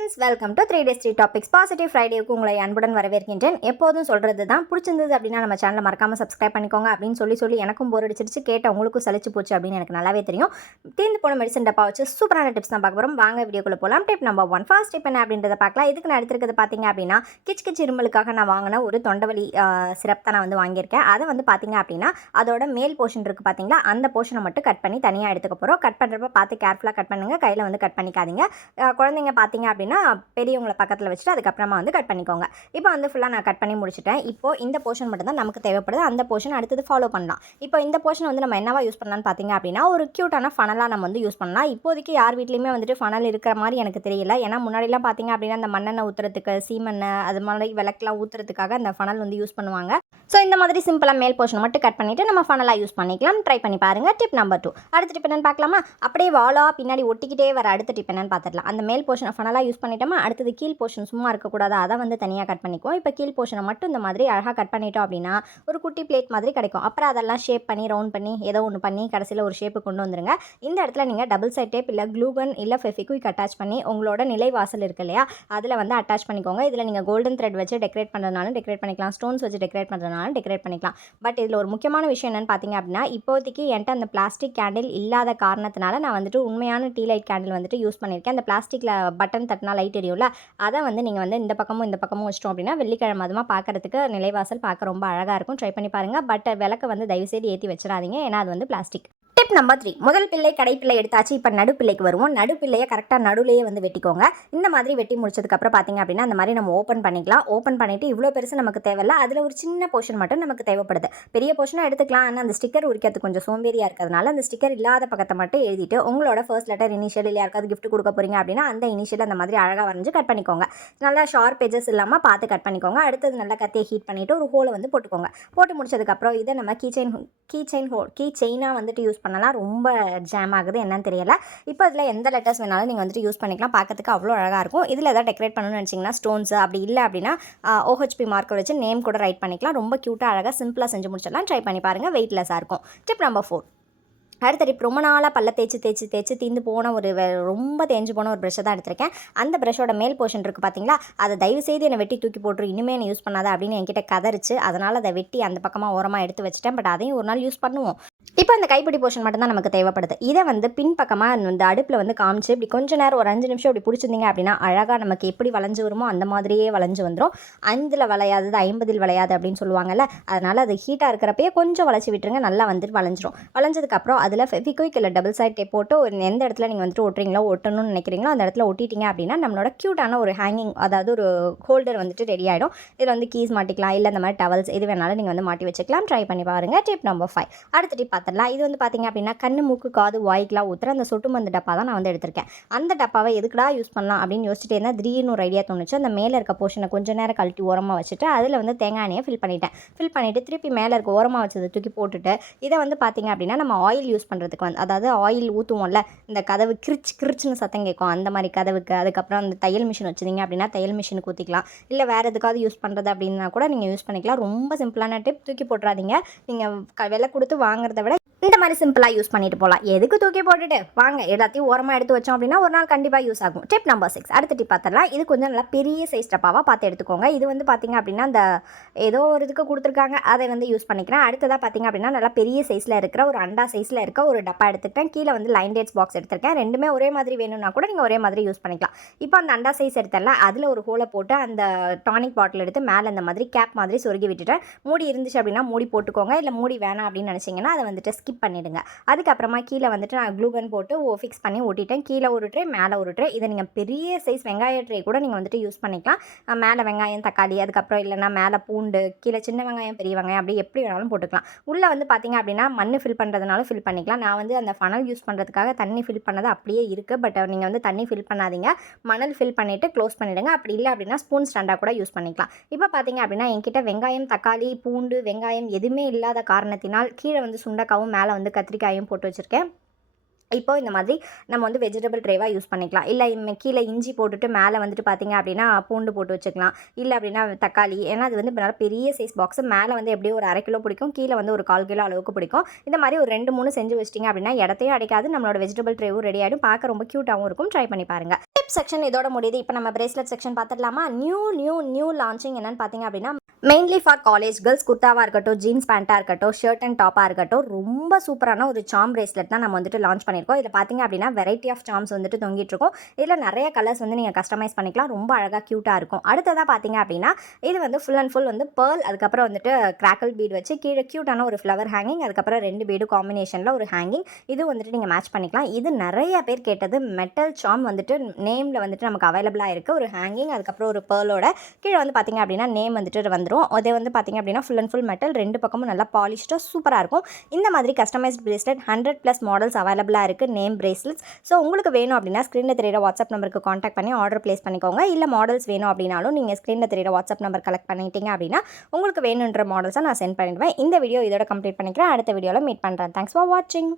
Friends welcome to three days three topics positive ஃப்ரைடேவுக்கு உங்களை அன்புடன் வரவேற்கின்றேன். எப்போதும் சொல்கிறது தான் பிடிச்சிருந்தது அப்படின்னா நம்ம சேனலை மறக்காமல் சப்ஸ்கிரைப் பண்ணிக்கோங்க அப்படின்னு சொல்லி சொல்லி எனக்கும் போர் அடிச்சிருச்சு. கேட்ட உங்களுக்கும் சலிச்சு போச்சு அப்படின்னு எனக்கு நல்லாவே தெரியும். தீர்ந்து போன மெடிசன் டப்பா வச்சு சூப்பரான டிப்ஸ் தான் பார்க்க போகிறோம் வாங்க வீடியோக்குள்ளே போகலாம் tip number one first tip என்ன அப்படின்றத பார்க்கலாம். இதுக்கு நான் எடுத்துருக்கிறது பார்த்தீங்க அப்படின்னா கிச் கிச் இருமலுக்காக நான் வாங்கின ஒரு தொண்டவலி சிரப் தான் நான் வந்து வாங்கியிருக்கேன். அதை வந்து பார்த்தீங்க அப்படின்னா அதோட மேல் போர்ஷன் இருக்குது பார்த்தீங்களா? அந்த போர்ஷனை மட்டும் கட் பண்ணி தனியாக எடுத்துக்க போகிறோம் கட் பண்ணுறப்ப பார்த்து கேர்ஃபுல்லாக கட் பண்ணுங்கள் கையில் வந்து கட் பண்ணிக்காதீங்க. குழந்தைங்க பார்த்தீங்க அப்படின்னா பெரியவங்களை பக்கத்தில் வச்சுட்டு அதுக்கப்புறமா வந்து கட் பண்ணிக்கோங்க. இப்போ வந்து ஃபுல்லாக நான் கட் பண்ணி முடிச்சிட்டேன். இப்போ இந்த போர்ஷன் மட்டும்தான் நமக்கு தேவைப்படுது. அந்த போர்ஷன் அடுத்தது ஃபாலோ பண்ணலாம். இப்போ இந்த போர்ஷன் வந்து நம்ம என்னவா யூஸ் பண்ணலாம்னு பார்த்தீங்க அப்படின்னா ஒரு க்யூட்டான ஃபனலாக நம்ம வந்து யூஸ் பண்ணலாம். இப்போதைக்கு யார் வீட்லேயுமே வந்துட்டு ஃபனல் இருக்கிற மாதிரி எனக்கு தெரியல. ஏன்னா முன்னாடிலாம் பார்த்தீங்க அப்படின்னா அந்த மண்ணெண்ணெய் ஊற்றுறதுக்கு சீமெண்ணெய் அது மாதிரி விளக்கெலாம் ஊற்றுறதுக்காக அந்த ஃபனல் வந்து யூஸ் பண்ணுவாங்க. ஸோ இந்த மாதிரி சிம்பிளாக மேல் போர்ஷன் மட்டும் கட் பண்ணிவிட்டு நம்ம ஃபனலாக யூஸ் பண்ணிக்கலாம். ட்ரை பண்ணி பாருங்கள் டிப் நம்பர் டூ அடுத்த டிப் என்னென்னு பார்க்கலாமா அப்படியே வாலா பின்னாடி ஒட்டிக்கிட்டே வர அடுத்த டிப் என்னென்னு பார்த்துடலாம் அந்த மேல் போர்ஷன் ஃபனலாக யூஸ் பண்ணிட்டோமா? அடுத்தது கீழ் போர்ஷன் சும்மா இருக்கக்கூடாது. அதை வந்து தனியாக கட் பண்ணிக்குவோம். இப்போ கீழ் போர்ஷனை மட்டும் இந்த மாதிரி அழகாக கட் பண்ணிட்டோம் அப்படின்னா ஒரு குட்டி பிளேட் மாதிரி கிடைக்கும். அப்புறம் அதெல்லாம் ஷேப் பண்ணி ரவுண்ட் பண்ணி ஏதோ ஒன்று பண்ணி கடைசியில் ஒரு ஷேப்பு கொண்டு வந்துருங்க. இந்த இடத்துல நீங்கள் டபுள் சைட் டேப் இல்லை க்ளூகன் இல்லை ஃபெஃபிக்விக் அட்டாச் பண்ணி உங்களோட நிலை வாசல் இருக்கு இல்லையா? அதில் வந்து அட்டாச் பண்ணிக்கோங்க. இதில் நீங்கள் கோல்டன் த்ரெட் வச்சு டெக்கரேட் பண்ணுறதுனாலும் டெக்கரேட் பண்ணிக்கலாம். ஸ்டோன்ஸ் வச்சு டெக்கரேட் பண்ணுறதுனாலும் டெக்கரேட் பண்ணிக்கலாம். பட் இதில் ஒரு முக்கியமான விஷயம் என்னென்னு பார்த்தீங்க அப்படின்னா இப்போதைக்கு என்கிட்ட அந்த பிளாஸ்டிக் கேண்டில் இல்லாத காரணத்தினால நான் வந்துட்டு உண்மையான டீ லைட் கேண்டில் வந்துட்டு யூஸ் பண்ணியிருக்கேன் அந்த பிளாஸ்டிக்கில் பட்டன் தட்டினா லைட் எரியும்ல? அதை வந்து நீங்கள் வந்து இந்த பக்கமும் இந்த பக்கமும் வச்சிட்டோம் அப்படின்னா வெள்ளிக்கிழமை அதுமாக பார்க்கறதுக்கு நிலைவாசல் பார்க்க ரொம்ப அழகாக இருக்கும். ட்ரை பண்ணி பாருங்கள் பட் விளக்கு வந்து தயவுசெய்து ஏற்றி வச்சிடாதீங்க. ஏன்னா அது வந்து பிளாஸ்டிக் டிப் நம்பர் த்ரீ முதல் பிள்ளை கடைப்பிள்ளை எடுத்தாச்சு. இப்போ நடுப்பிள்ளைக்கு வருவோம். நடுப்பிள்ளையை கரெக்டாக நடுவிலேயே வந்து வெட்டிக்கோங்க. இந்த மாதிரி வெட்டி முடிச்சதுக்கப்புறம் பார்த்தீங்க அப்படின்னா அந்த மாதிரி நம்ம ஓப்பன் பண்ணிக்கலாம். ஓப்பன் பண்ணிவிட்டு இவ்வளோ பெருசு நமக்கு தேவையில்ல. அதில் ஒரு சின்ன போர்ஷன் மட்டும் நமக்கு தேவைப்படுது. பெரிய போர்ஷனாக எடுத்துக்கலாம். ஆனால் அந்த ஸ்டிக்கர் உரிக்கிறது கொஞ்சம் சோம்பேறியாக இருக்கிறதுனால அந்த ஸ்டிக்கர் இல்லாத பக்கத்தை மட்டும் எழுதிட்டு உங்களோட ஃபர்ஸ்ட் லெட்டர் இனிஷியல் இல்லை யாருக்காவது கிஃப்ட் கொடுக்க போகிறீங்க அப்படின்னா அந்த இனிஷியல் அந்த மாதிரி அழகாக வரைஞ்சு கட் பண்ணிக்கோங்க. நல்லா ஷார்ப் எஜஸ் இல்லாமல் பார்த்து கட் பண்ணிக்கோங்க. அடுத்தது நல்லா கத்தியை ஹீட் பண்ணிவிட்டு ஒரு ஹோலை வந்து போட்டுக்கோங்க. போட்டு முடிச்சதுக்கப்புறம் இதை நம்ம key chain key chain hole key செயினாக வந்துட்டு யூஸ் பண்ணலாம். ரொம்ப ஜாம் ஆகுது. என்னன்னு தெரியல. இப்போ இதில் எந்த லெட்டர்ஸ் வேணாலும் நீங்கள் வந்துட்டு யூஸ் பண்ணிக்கலாம். பார்க்கறதுக்கு அவ்வளோ அழகாக இருக்கும். இதில் எதாவது டெக்கரேட் பண்ணணும்னு நினச்சிங்கன்னா ஸ்டோன்ஸ் அப்படி இல்லை அப்படின்னா ஓஹெச்பி மார்க்கர் வச்சு நேம் கூட ரைட் பண்ணிக்கலாம். ரொம்ப க்யூட்டாக அழகாக சிம்பிளாக செஞ்சு முடிச்சிடலாம். ட்ரை பண்ணி பாருங்கள் வெயிட்லெஸ்ஸாக இருக்கும். டிப் நம்பர் ஃபோர் அடுத்த டிப் ரொம்ப நாளாக பல்ல தேய்ச்சி தேய்ச்சி தேய்ச்சி தீந்து போன ஒரு ரொம்ப தேஞ்சு போன ஒரு ப்ரஷ்ஷை தான் எடுத்திருக்கேன். அந்த ப்ரஷோட மேல் போர்ஷன் இருக்குது பார்த்தீங்களா அதை தயவு செய்து என்னை வெட்டி தூக்கி போட்டுரு. இனிமேல் என்னை யூஸ் பண்ணாத அப்படின்னு என்கிட்ட கதறிச்சு அதனால் அதை வெட்டி அந்த பக்கமாக ஓரமாக எடுத்து வச்சுட்டேன். பட் அதையும் ஒரு நாள் யூஸ் பண்ணுவோம். இப்போ அந்த கைப்பிடி போர்ஷன் மட்டும் தான் நமக்கு தேவைப்படுது. இதை வந்து பின்பக்கமாக இந்த அடுப்பில் வந்து காமிச்சு இப்படி கொஞ்ச நேரம் ஒரு அஞ்சு நிமிஷம் இப்படி பிடிச்சிருந்தீங்க அப்படின்னா அழகாக நமக்கு எப்படி வளைஞ்சு வருமோ அந்த மாதிரியே வளைஞ்சு வந்துடும் ஐந்தில் விளையாதது ஐம்பதில் வளையாது அப்படின்னு சொல்லுவாங்கல்ல அதனால் அது ஹீட்டாக இருக்கிறப்பயே கொஞ்சம் வளைச்சி விட்டுருங்க நல்லா வந்துட்டு வளைஞ்சிரும். வளைஞ்சதுக்கப்புறம் அதில் ஃபெவிக்விக் இல்லை டபுள் சைட் டேப் போட்டு ஒரு எந்த இடத்துல நீங்கள் வந்துட்டு ஒட்டுறீங்களோ ஒட்டணும்னு நினைக்கிறீங்களோ அந்த இடத்துல ஒட்டிட்டீங்க அப்படின்னா நம்மளோட க்யூட்டான ஒரு ஹேங்கிங் அதாவது ஒரு ஹோல்டர் வந்துட்டு ரெடி ஆகிடும் இதில் வந்து கீஸ் மாட்டிக்கலாம் இல்லை இந்த மாதிரி டவல்ஸ் எது வேணாலும் நீங்கள் வந்து மாட்டி வச்சுக்கலாம். ட்ரை பண்ணி பாருங்கள் டிப் நம்பர் ஃபைவ் அடுத்த டிப் பார்த்துடலாம். இது வந்து பார்த்தீங்க அப்படின்னா கண்ணு மூக்கு காது வாய்க்கெலாம் ஊற்றுற அந்த சொட்டு மருந்து டப்பா தான் நான் வந்து எடுத்திருக்கேன். அந்த டப்பாவை எதுக்குடா யூஸ் பண்ணலாம் அப்படின்னு யோசிச்சுட்டே இருந்தால் திடீர்னு ஒரு ஐடியா தோணுச்சு. அந்த மேலே இருக்க போர்ஷனை கொஞ்ச நேரம் கழட்டி ஓரமாக வச்சுட்டு அதில் வந்து தேங்காய் எண்ணெயை ஃபில் பண்ணிட்டேன். ஃபில் பண்ணிவிட்டு திருப்பி மேலே இருக்க ஓரமாக வச்சதை தூக்கி போட்டுட்டு இதை வந்து பார்த்தீங்க அப்படின்னா நம்ம ஆயில் யூஸ் பண்ணுறதுக்கு வந்து அதாவது ஆயில் ஊற்றுவோம்ல இந்த கதவு கிரிச் கிரிச்சுன்னு சத்தம் கேட்கும். அந்த மாதிரி கதவுக்கு அதுக்கப்புறம் அந்த தையல் மிஷின் வச்சுருந்தீங்க அப்படின்னா தையல் மிஷினுக்கு ஊற்றிக்கலாம் இல்லை வேறு எதுக்காவது யூஸ் பண்ணுறது அப்படின்னா கூட நீங்கள் யூஸ் பண்ணிக்கலாம். ரொம்ப சிம்பிளான டிப் தூக்கி போட்டுறாதீங்க. நீங்கள் க விலை கொடுத்து வாங்குறத விட இந்த மாதிரி சிம்பிளாக யூஸ் பண்ணிட்டு போகலாம் எதுக்கு தூக்கி போட்டுட்டு? வாங்க எல்லாத்தையும் ஓரமாக எடுத்து வச்சோம் அப்படின்னா ஒரு நாள் கண்டிப்பாக யூஸ் ஆகும். டிப் நம்பர் சிக்ஸ் அடுத்த டிப் பார்த்தலாம் இது கொஞ்சம் நல்லா பெரிய சைஸ் டப்பாவாக பார்த்து எடுத்துக்கோங்க. இது வந்து பார்த்தீங்க அப்படின்னா அந்த ஏதோ ஒரு இதுக்கு கொடுத்துருக்காங்க. அதை வந்து யூஸ் பண்ணிக்கிறேன். அடுத்ததாக பார்த்தீங்க அப்படின்னா நல்லா பெரிய சைஸில் இருக்கிற ஒரு அண்டா சைஸில் இருக்க ஒரு டப்பா எடுத்துக்கிட்டேன். கீழே வந்து லைன் டேட்ஸ் பாக்ஸ் எடுத்திருக்கேன். ரெண்டுமே ஒரே மாதிரி வேணும்னா கூட நீங்கள் ஒரே மாதிரி யூஸ் பண்ணிக்கலாம். இப்போ அந்த அண்டா சைஸ் எடுத்தல அதில் ஒரு ஹோலை போட்டு அந்த டானிக் பாட்டில் எடுத்து மேலே அந்த மாதிரி கேப் மாதிரி சொருகி விட்டுட்டேன். மூடி இருந்துச்சு அப்படின்னா மூடி போட்டுக்கோங்க. இல்லை மூடி வேணாம் அப்படின்னு நினச்சிங்கன்னா அதை வந்துட்டு ஸ்கிப் பண்ணிடுங்க. அதுக்கப்புறமா கீழே வந்துட்டு நான் க்ளூகன் போட்டு ஃபிக்ஸ் பண்ணி ஒட்டிட்டேன் கீழே ஒரு ட்ரே மேலே ஒரு ட்ரே இதை நீங்கள் பெரிய சைஸ் வெங்காய ட்ரே கூட நீங்கள் வந்துட்டு யூஸ் பண்ணிக்கலாம். மேலே வெங்காயம் தக்காளி அதுக்கப்புறம் இல்லைன்னா மேலே பூண்டு கீழே சின்ன வெங்காயம் பெரிய வெங்காயம் அப்படி எப்படி வேணாலும் போட்டுக்கலாம். உள்ளே வந்து பார்த்தீங்க அப்படின்னா மண் ஃபில் பண்ணுறதுனால ஃபில் பண்ணிக்கலாம். நான் வந்து அந்த ஃபனல் யூஸ் பண்ணுறதுக்காக தண்ணி ஃபில் பண்ணது அப்படியே இருக்குது பட் நீங்கள் வந்து தண்ணி ஃபில் பண்ணாதீங்க. மணல் ஃபில் பண்ணிவிட்டு க்ளோஸ் பண்ணிவிடுங்க அப்படி இல்லை அப்படின்னா ஸ்பூன் ஸ்டாண்டாக கூட யூஸ் பண்ணிக்கலாம். இப்போ பார்த்தீங்க அப்படின்னா என்கிட்ட வெங்காயம் தக்காளி பூண்டு வெங்காயம் எதுவுமே இல்லாத காரணத்தினால் கீழே வந்து சுண்டக்காவும் மேலே வந்து கத்திரிக்காயும் போட்டு வச்சுருக்கேன். இப்போ இந்த மாதிரி நம்ம வந்து வெஜிடபிள் ட்ரேவாக யூஸ் பண்ணிக்கலாம். இல்லை கீழே இஞ்சி போட்டுட்டு மேலே வந்துட்டு பார்த்தீங்க அப்படின்னா பூண்டு போட்டு வச்சுக்கலாம். இல்லை அப்படின்னா தக்காளி. ஏன்னா அது வந்து நல்லா பெரிய சைஸ் பாக்ஸு மேலே வந்து எப்படியும் ஒரு அரை கிலோ பிடிக்கும். கீழே வந்து ஒரு கால் கிலோ அளவுக்கு பிடிக்கும். இந்த மாதிரி ஒரு ரெண்டு மூணு செஞ்சு வச்சிட்டிங்க அப்படின்னா இடத்தையும் அடைக்காது. நம்மளோட வெஜிடபிள் ட்ரேவும் ரெடி ஆகிடும் பார்க்க ரொம்ப க்யூட்டாகவும் இருக்கும். ட்ரை பண்ணி பாருங்கள் டிப் செக்ஷன் இதோட முடியுது. இப்போ நம்ம பிரேஸ்லெட் செக்ஷன் பார்த்துடலாமா? நியூ நியூ நியூ லான்ச்சிங் என்னன்னு பார்த்தீங்க அப்படின்னா மெயின்லி ஃபார் காலேஜ் கேர்ள்ஸ் குர்த்தாவாக இருக்கட்டும் ஜீன்ஸ் பேண்ட்டாக இருக்கட்டும் ஷர்ட் அண்ட் டாப்பாக இருக்கட்டும் ரொம்ப சூப்பரான ஒரு சாம் பிரேஸ்லெட் தான் நம்ம வந்துட்டு லான்ச் பண்ணியிருக்கோம். இதில் பார்த்தீங்க அப்படின்னா வெரைட்டி ஆஃப் சாம்ஸ் வந்துட்டு தொங்கிட்டு இருக்கும். இதில் நிறைய கலர்ஸ் வந்து நீங்கள் கஸ்டமைஸ் பண்ணிக்கலாம். ரொம்ப அழகாக க்யூட்டாக இருக்கும். அடுத்ததாக பார்த்தீங்க அப்படின்னா இது வந்து ஃபுல் அண்ட் ஃபுல் வந்து பேர்ல் அதுக்கப்புறம் வந்துட்டு கிராக்கல் பீட் வச்சு கீழே க்யூட்டான ஒரு ஃப்ளவர் ஹேங்கிங் அதுக்கப்புறம் ரெண்டு பீடு காம்பினேஷனில் ஒரு ஹேங்கிங் இது வந்துட்டு நீங்கள் மேட்ச் பண்ணிக்கலாம். இது நிறைய பேர் கேட்டது மெட்டல் சாம் வந்துட்டு நேமில் வந்துட்டு நமக்கு அவைலபிளாக இருக்குது ஒரு ஹேங்கிங் அதுக்கப்புறம் ஒரு பேர்லோட கீழே வந்து பார்த்தீங்க அப்படின்னா நேம் வந்துட்டு வந்து வந்துடும் அதே வந்து பார்த்தீங்க அப்படின்னா ஃபுல் அண்ட் ஃபுல் மெட்டல் ரெண்டு பக்கமும் நல்லா பாலிஷ்டாக சூப்பராக இருக்கும். இந்த மாதிரி customised bracelet hundred plus models அவைலபிளாக இருக்குது நேம் பிரேஸ்லெட்ஸ் ஸோ உங்களுக்கு வேணும் அப்படின்னா ஸ்க்ரீனில் தெரியிற வாட்ஸ்அப் நம்பருக்கு காண்டாக்ட் பண்ணி ஆர்டர் ப்ளேஸ் பண்ணிக்கோங்க. இல்லை மாடல்ஸ் வேணும் அப்படின்னாலும் நீங்கள் ஸ்க்ரீனில் தெரியிற வாட்ஸ்அப் நம்பர் கலெக்ட் பண்ணிட்டீங்க அப்படின்னா உங்களுக்கு வேணுன்ற மாடல்ஸை நான் சென்ட் பண்ணிடுவேன். இந்த வீடியோ இதோட கம்ப்ளீட் பண்ணிக்கிறேன். அடுத்த வீடியோவில் மீட் பண்ணுறேன் தேங்க்ஸ் ஃபார் வாட்சிங்